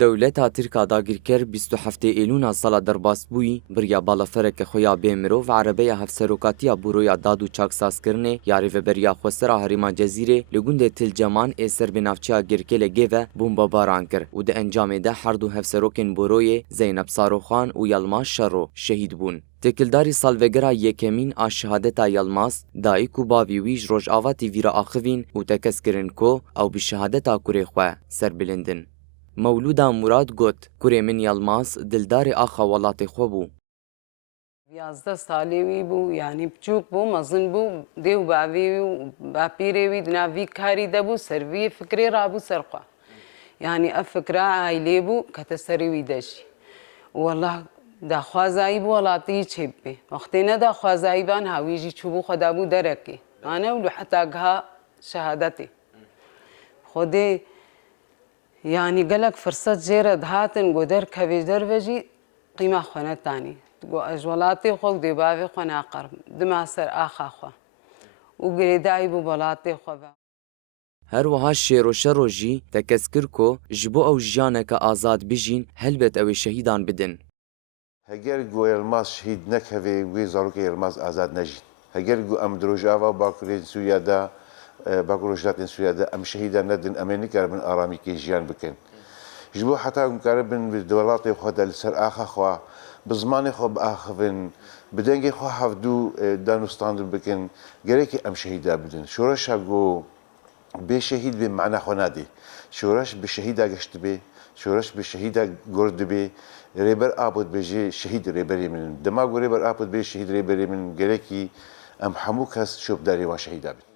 دولتا ترکا داگیرکر 27 ایلونا سالا درباس بوی بریا بالافرک خویا بیمرو و عربه هفسروکاتیا برویا دادو چاکساس کرنه یاری و بریا خوسترا هریما جزیره لگونده تل جمان ایسر بنافچیا گرکل گیوه بومبا باران کر و ده انجام ده هر دو هفسروکن بروی زینب ساروخان و یلما شرو شهید بون. تکلداری سالوگرا یکمین آ شهادتا یلماس دایی کو باوی ویج روش آواتی ویرا آخوین و تکس کرن کو او بی شهادتا کوری خواه سر بلندن. مولودا مراد گوت کوری من یلماس دلدار آخا ولاتی خو بو. 11 سالی وی بو یعنی بچوک بو مزن بو دیو باوی و باپیری وی دناوی کاری دبو سروی فکری رابو سرقا یعنی افکرا عائلی بو کتسری وی دشی والله دا خوازایی بو ولاتی چیب بی وقتی نه دا خوازایی بان هاویجی چوبو خدا بو درکی انا ولو حتی گها شهادتی خودی يعني قالك فرصة جيرة هاتن قدر كبيدر بجي قيمة خونة تاني أجولاتي خوك دي بافي خونة قرب دماسر آخا خو وقريداي ببولاتي خو هر وها شیر و شر جی تکسکر کو جبو او جانک آزاد بجین هلبت او شهیدان بدن. هەگەر گۆ یلماس شهید نەکەوێ وێ زارۆکە یلماس ئازاد نەژین هەگەر گو ئەم درۆژاوە باکوورێن سووریادا باگۆژاتێن سووریادا ئەم شەهیدا نەدن ئەمێ نکار بن ئارامیکەی ژیان بکەن ji bo heta mkare bin bi dewelatê xwe de li ser axa xwe bi zimanê xwe biaxivin bi dengê xwe hevdû danûstandin bikin gerekî em şehîda bidin şoreşa got bê şehîd bê mena xwe nadê şoreş bi şehîda geş dibe şoreş bi şehîda gur dibe rêber a bêjê şehîd rêberê min dema got rêber a bê şehîd rêberê min gerekî em hemû kes şopdarê wan şehîda bin